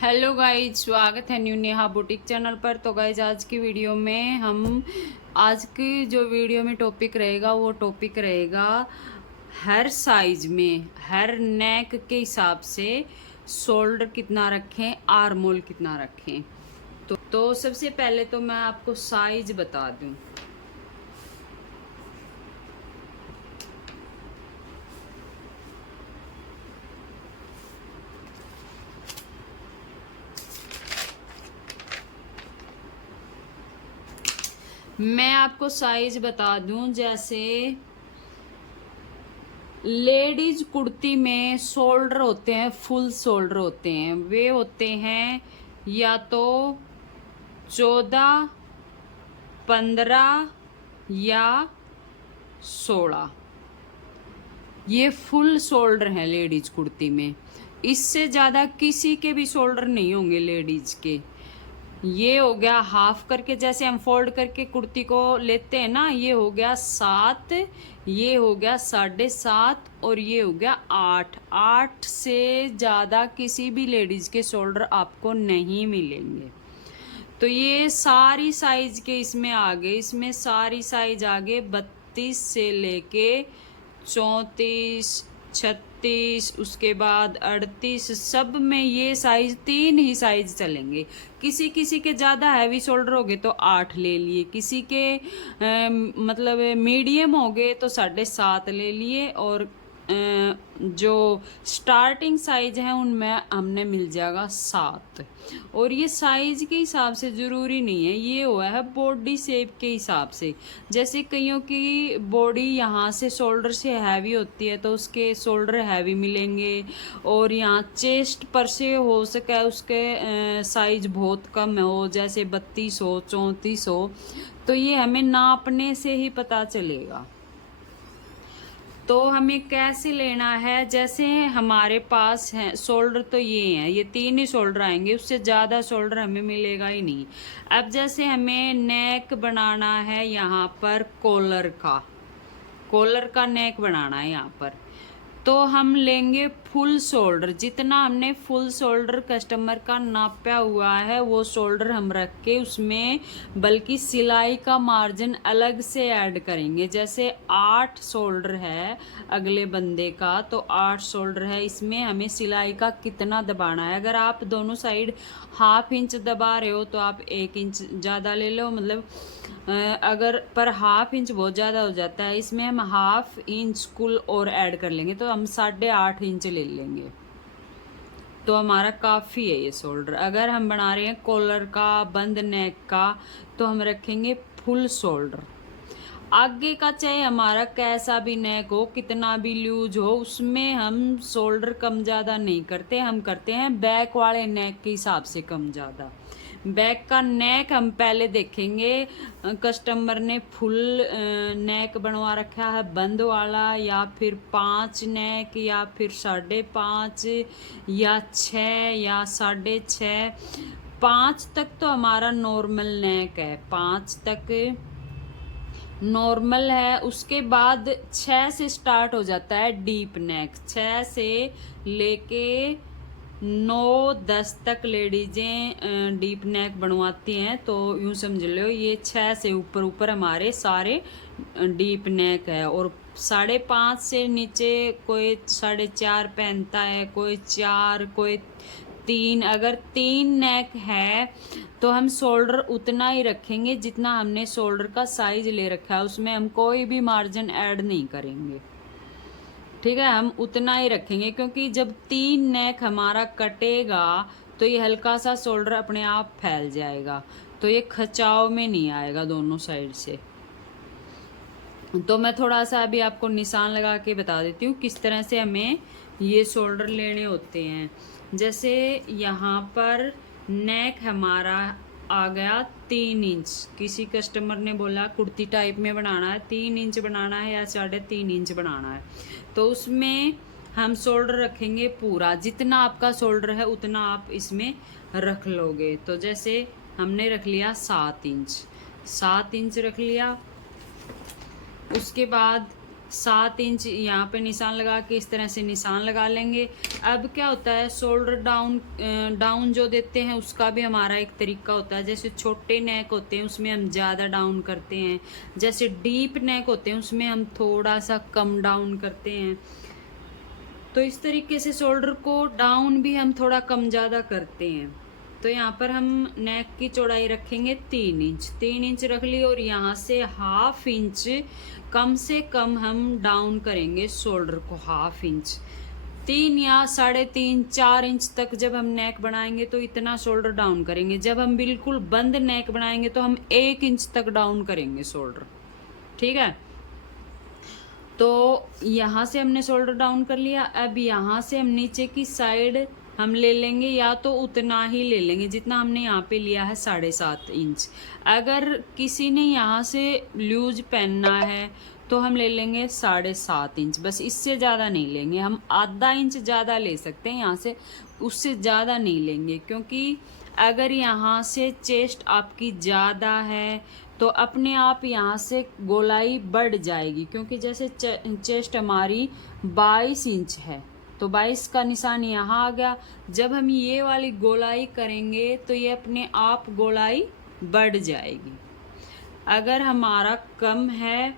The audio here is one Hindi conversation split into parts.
हेलो गाइज, स्वागत है न्यू नेहा बुटीक चैनल पर। तो गाइज आज की वीडियो में आज की जो वीडियो में टॉपिक रहेगा वो टॉपिक रहेगा हर साइज में, हर नेक के हिसाब से शोल्डर कितना रखें, आर्म होल कितना रखें। तो सबसे पहले तो मैं आपको साइज बता दूं। मैं आपको साइज बता दूं, जैसे लेडीज कुर्ती में शोल्डर होते हैं, फुल शोल्डर होते हैं, वे होते हैं या तो 14, 15 या 16। ये फुल शोल्डर हैं लेडीज कुर्ती में। इससे ज़्यादा किसी के भी शोल्डर नहीं होंगे लेडीज के। ये हो गया हाफ करके, जैसे हम फोल्ड करके कुर्ती को लेते हैं ना, ये हो गया 7, ये हो गया 7.5 और ये हो गया 8। 8 से ज़्यादा किसी भी लेडीज के शोल्डर आपको नहीं मिलेंगे। तो ये सारी साइज के इसमें आगे, इसमें सारी साइज आगे 32 से लेके 34, 36, उसके बाद 38, सब में ये साइज 3 ही साइज चलेंगे। किसी किसी के ज़्यादा हैवी शोल्डर हो गए तो 8 ले लिए, किसी के मतलब मीडियम हो गए तो 7.5 ले लिए, और जो स्टार्टिंग साइज है उनमें हमने मिल जाएगा 7। और ये साइज के हिसाब से ज़रूरी नहीं है, ये हुआ है बॉडी शेप के हिसाब से। जैसे कईयों की बॉडी यहाँ से शोल्डर से हैवी होती है तो उसके शोल्डर हैवी मिलेंगे, और यहाँ चेस्ट पर से हो सके उसके साइज बहुत कम हो, जैसे 32 हो, 34 हो। तो ये हमें नापने से ही पता चलेगा। तो हमें कैसे लेना है, जैसे हमारे पास है शोल्डर तो ये हैं, ये 3 ही शोल्डर आएंगे, उससे ज़्यादा शोल्डर हमें मिलेगा ही नहीं। अब जैसे हमें नेक बनाना है, यहाँ पर कॉलर का नेक बनाना है यहाँ पर, तो हम लेंगे फुल शोल्डर। जितना हमने फुल शोल्डर कस्टमर का नापा हुआ है वो शोल्डर हम रख के उसमें बल्कि सिलाई का मार्जिन अलग से ऐड करेंगे। जैसे 8 शोल्डर है अगले बंदे का, तो 8 शोल्डर है, इसमें हमें सिलाई का कितना दबाना है। अगर आप दोनों साइड ½ इंच दबा रहे हो तो आप 1 इंच ज़्यादा ले लो, मतलब अगर पर ½ इंच बहुत ज़्यादा हो जाता है, इसमें हम ½ इंच कुल और ऐड कर लेंगे, तो हम 8.5 इंच ले लेंगे, तो हमारा काफ़ी है ये शोल्डर। अगर हम बना रहे हैं कॉलर का, बंद नेक का, तो हम रखेंगे फुल शोल्डर। आगे का चाहे हमारा कैसा भी नेक हो, कितना भी लूज हो, उसमें हम शोल्डर कम ज़्यादा नहीं करते, हम करते हैं बैक वाले नेक के हिसाब से कम ज़्यादा। बैक का नेक हम पहले देखेंगे, कस्टमर ने फुल नेक बनवा रखा है बंद वाला, या फिर 5 नेक, या फिर 5.5, या 6, या 6.5। 5 तक तो हमारा नॉर्मल नेक है, 5 तक नॉर्मल है। उसके बाद 6 से स्टार्ट हो जाता है डीप नेक। 6 से लेके 9-10 तक लेडीजें डीप नेक बनवाती हैं, तो यूँ समझ लो ये 6 से ऊपर ऊपर हमारे सारे डीप नेक है। और 5.5 से नीचे कोई 4.5 पहनता है, कोई 4, कोई 3। अगर 3 नेक है तो हम शोल्डर उतना ही रखेंगे जितना हमने शोल्डर का साइज ले रखा है, उसमें हम कोई भी मार्जिन ऐड नहीं करेंगे, ठीक है, हम उतना ही रखेंगे। क्योंकि जब 3 नेक हमारा कटेगा तो ये हल्का सा शोल्डर अपने आप फैल जाएगा, तो ये खचाव में नहीं आएगा दोनों साइड से। तो मैं थोड़ा सा अभी आपको निशान लगा के बता देती हूँ किस तरह से हमें ये शोल्डर लेने होते हैं। जैसे यहाँ पर नेक हमारा आ गया 3 इंच, किसी कस्टमर ने बोला कुर्ती टाइप में बनाना है, 3 इंच बनाना है या 3.5 इंच बनाना है, तो उसमें हम शोल्डर रखेंगे पूरा, जितना आपका शोल्डर है उतना आप इसमें रख लोगे। तो जैसे हमने रख लिया 7 इंच, 7 इंच रख लिया। उसके बाद 7 इंच यहाँ पे निशान लगा के इस तरह से निशान लगा लेंगे। अब क्या होता है, शोल्डर डाउन जो देते हैं उसका भी हमारा एक तरीका होता है। जैसे छोटे नेक होते हैं उसमें हम ज़्यादा डाउन करते हैं, जैसे डीप नेक होते हैं उसमें हम थोड़ा सा कम डाउन करते हैं। तो इस तरीके से शोल्डर को डाउन भी हम थोड़ा कम ज़्यादा करते हैं। तो यहाँ पर हम नेक की चौड़ाई रखेंगे 3 इंच रख ली, और यहाँ से 1/2 इंच कम से कम हम डाउन करेंगे शोल्डर को, 1/2 इंच। 3 या 3.5 4 इंच तक जब हम नेक बनाएंगे तो इतना शोल्डर डाउन करेंगे। जब हम बिल्कुल बंद नेक बनाएंगे तो हम 1 इंच तक डाउन करेंगे शोल्डर, ठीक है। तो यहाँ से हमने शोल्डर डाउन कर लिया। अब यहाँ से हम नीचे की साइड हम ले लेंगे, या तो उतना ही ले लेंगे जितना हमने यहाँ पे लिया है 7.5 इंच। अगर किसी ने यहाँ से लूज पहनना है तो हम ले लेंगे 7.5 इंच, बस इससे ज़्यादा नहीं लेंगे। हम आधा इंच ज़्यादा ले सकते हैं यहाँ से, उससे ज़्यादा नहीं लेंगे, क्योंकि अगर यहाँ से चेस्ट आपकी ज़्यादा है तो अपने आप यहाँ से गोलाई बढ़ जाएगी, क्योंकि जैसे चेस्ट हमारी 22 इंच है तो 22 का निशान यहाँ आ गया। जब हम ये वाली गोलाई करेंगे तो ये अपने आप गोलाई बढ़ जाएगी। अगर हमारा कम है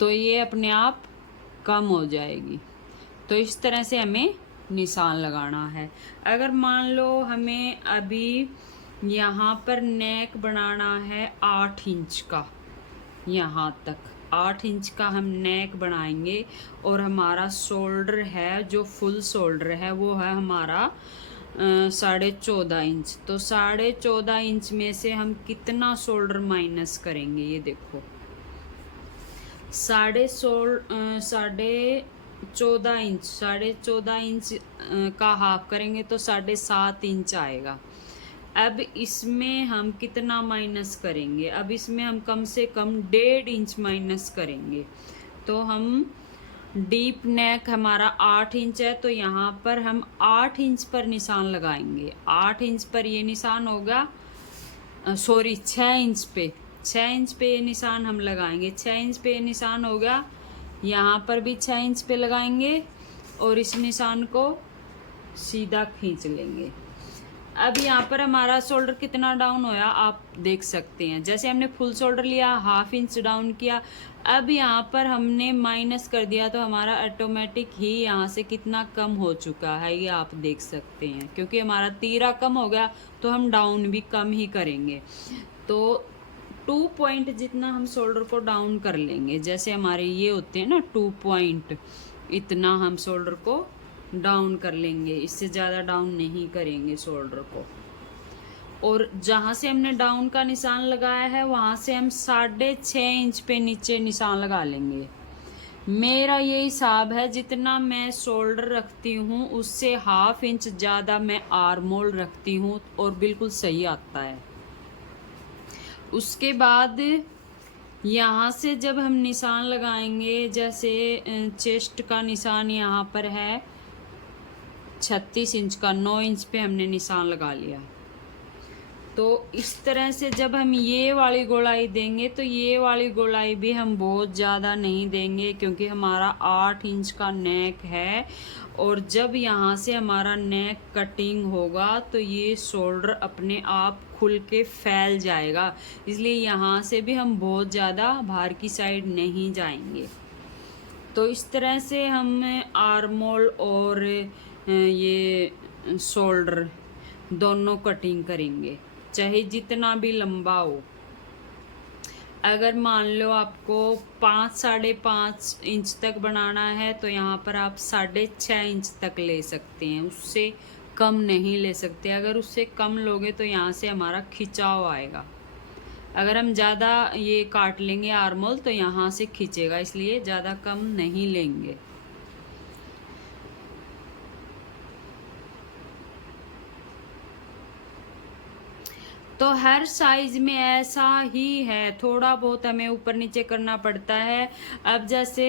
तो ये अपने आप कम हो जाएगी। तो इस तरह से हमें निशान लगाना है। अगर मान लो हमें अभी यहाँ पर नेक बनाना है 8 इंच का, यहाँ तक 8 इंच का हम नेक बनाएंगे, और हमारा शोल्डर है जो फुल शोल्डर है वो है हमारा 14.5 इंच। तो 14.5 इंच में से हम कितना शोल्डर माइनस करेंगे, ये देखो 14.5 इंच का हाफ करेंगे तो 7.5 इंच आएगा। अब इसमें हम कितना माइनस करेंगे, अब इसमें हम कम से कम 1.5 इंच माइनस करेंगे। तो हम डीप नेक हमारा 8 इंच है, तो यहाँ पर हम 8 इंच पर निशान लगाएंगे। 8 इंच पर ये निशान होगा, सॉरी 6 इंच पे, 6 इंच पे ये निशान हम लगाएंगे। 6 इंच पे ये निशान हो गया, यहाँ पर भी 6 इंच पे लगाएंगे और इस निशान को सीधा खींच लेंगे। अब यहाँ पर हमारा शोल्डर कितना डाउन होया आप देख सकते हैं। जैसे हमने फुल शोल्डर लिया, 1/2 इंच डाउन किया, अब यहाँ पर हमने माइनस कर दिया तो हमारा ऑटोमेटिक ही यहाँ से कितना कम हो चुका है ये आप देख सकते हैं। क्योंकि हमारा तीरा कम हो गया तो हम डाउन भी कम ही करेंगे। तो 2 पॉइंट जितना हम शोल्डर को डाउन कर लेंगे, जैसे हमारे ये होते हैं ना 2 पॉइंट, इतना हम शोल्डर को डाउन कर लेंगे, इससे ज़्यादा डाउन नहीं करेंगे शोल्डर को। और जहाँ से हमने डाउन का निशान लगाया है वहाँ से हम 6.5 इंच पे नीचे निशान लगा लेंगे। मेरा ये हिसाब है, जितना मैं शोल्डर रखती हूँ उससे 1/2 इंच ज़्यादा मैं आर्म होल रखती हूँ और बिल्कुल सही आता है। उसके बाद यहाँ से जब हम निशान लगाएंगे, जैसे चेस्ट का निशान यहाँ पर है 36 इंच का, 9 इंच पे हमने निशान लगा लिया। तो इस तरह से जब हम ये वाली गोलाई देंगे तो ये वाली गोलाई भी हम बहुत ज़्यादा नहीं देंगे, क्योंकि हमारा 8 इंच का नेक है। और जब यहाँ से हमारा नेक कटिंग होगा तो ये शोल्डर अपने आप खुल के फैल जाएगा, इसलिए यहाँ से भी हम बहुत ज़्यादा बाहर की साइड नहीं जाएंगे। तो इस तरह से हम आर्म होल और ये शोल्डर दोनों कटिंग करेंगे, चाहे जितना भी लंबा हो। अगर मान लो आपको 5-5.5 इंच तक बनाना है तो यहाँ पर आप 6.5 इंच तक ले सकते हैं, उससे कम नहीं ले सकते। अगर उससे कम लोगे तो यहाँ से हमारा खिंचाव आएगा। अगर हम ज़्यादा ये काट लेंगे आर्म होल तो यहाँ से खींचेगा, इसलिए ज़्यादा कम नहीं लेंगे। तो हर साइज में ऐसा ही है, थोड़ा बहुत हमें ऊपर नीचे करना पड़ता है। अब जैसे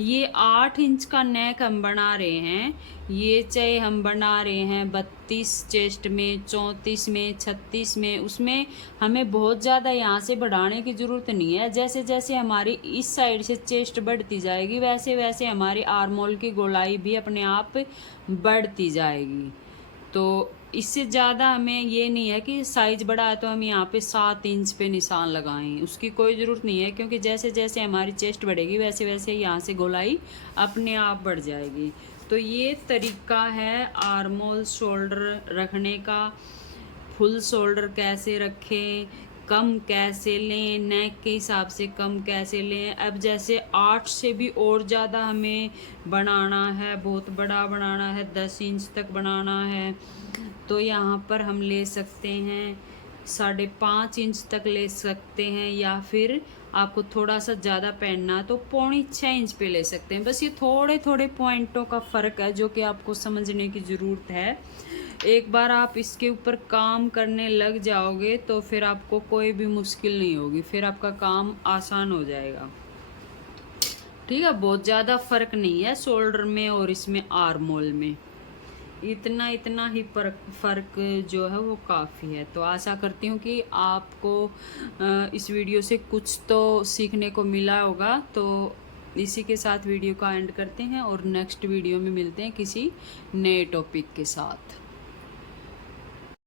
ये 8 इंच का नेक हम बना रहे हैं, ये चाहे हम बना रहे हैं 32 चेस्ट में, 34 में, 36 में, उसमें हमें बहुत ज़्यादा यहाँ से बढ़ाने की ज़रूरत नहीं है। जैसे जैसे हमारी इस साइड से चेस्ट बढ़ती जाएगी वैसे वैसे हमारी आर्म होल की गोलाई भी अपने आप बढ़ती जाएगी। तो इससे ज़्यादा हमें ये नहीं है कि साइज बड़ा है तो हम यहाँ पे 7 इंच पे निशान लगाएं, उसकी कोई ज़रूरत नहीं है, क्योंकि जैसे जैसे हमारी चेस्ट बढ़ेगी वैसे वैसे यहाँ से गोलाई अपने आप बढ़ जाएगी। तो ये तरीका है आर्म होल शोल्डर रखने का। फुल शोल्डर कैसे रखें, कम कैसे लें, नेक के हिसाब से कम कैसे लें। अब जैसे 8 से भी और ज़्यादा हमें बनाना है, बहुत बड़ा बनाना है, 10 इंच तक बनाना है, तो यहाँ पर हम ले सकते हैं 5.5 इंच तक ले सकते हैं, या फिर आपको थोड़ा सा ज़्यादा पहनना तो 6.25 इंच पे ले सकते हैं। बस ये थोड़े थोड़े पॉइंटों का फ़र्क है जो कि आपको समझने की ज़रूरत है। एक बार आप इसके ऊपर काम करने लग जाओगे तो फिर आपको कोई भी मुश्किल नहीं होगी, फिर आपका काम आसान हो जाएगा। ठीक है, बहुत ज़्यादा फ़र्क नहीं है शोल्डर में और इसमें आर्म होल में, इतना इतना ही फ़र्क जो है वो काफ़ी है। तो आशा करती हूँ कि आपको इस वीडियो से कुछ तो सीखने को मिला होगा। तो इसी के साथ वीडियो का एंड करते हैं और नेक्स्ट वीडियो में मिलते हैं किसी नए टॉपिक के साथ।